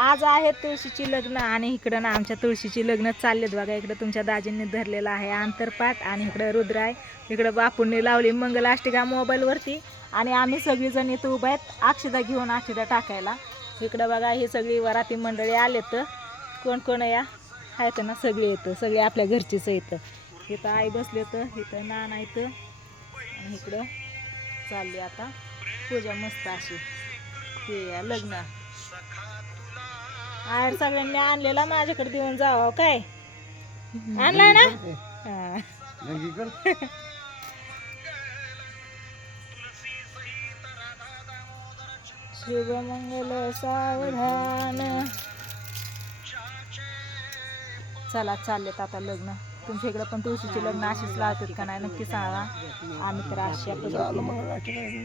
आज आहे तुळशीची लग्न आणि इकडं ना आमच्या तुळशीची लग्न चाललेत बघा. इकडं तुमच्या दाजींनी धरलेला आहे आंतरपाठ आणि इकडं रुद्र आहे. इकडं बापूंनी लावली मंगलाष्टिका मोबाईलवरती आणि आम्ही सगळीजण इथं उभा आहेत अक्षदा घेऊन अक्षदा टाकायला. इकडं बघा ही सगळी वराती मंडळी आलेत. कोण कोण या आहेत ना सगळे येतं, सगळे आपल्या घरचीच येतं. इथं आई बसले तर इथं नाना इथं आणि इकडं चालली आता पूजा मस्त अशी ते लग्न. आयर सगळ्यांनी आणलेला माझ्याकडे देऊन जावा काय आणलाय ना. शुभमंगल सावधान. चला चाललेत आता लग्न. तुमच्या इकडे पण तुळशीची लग्न अशीच लावतात का नाही नक्की सांगा. आम्ही तर अशा पद्धतीने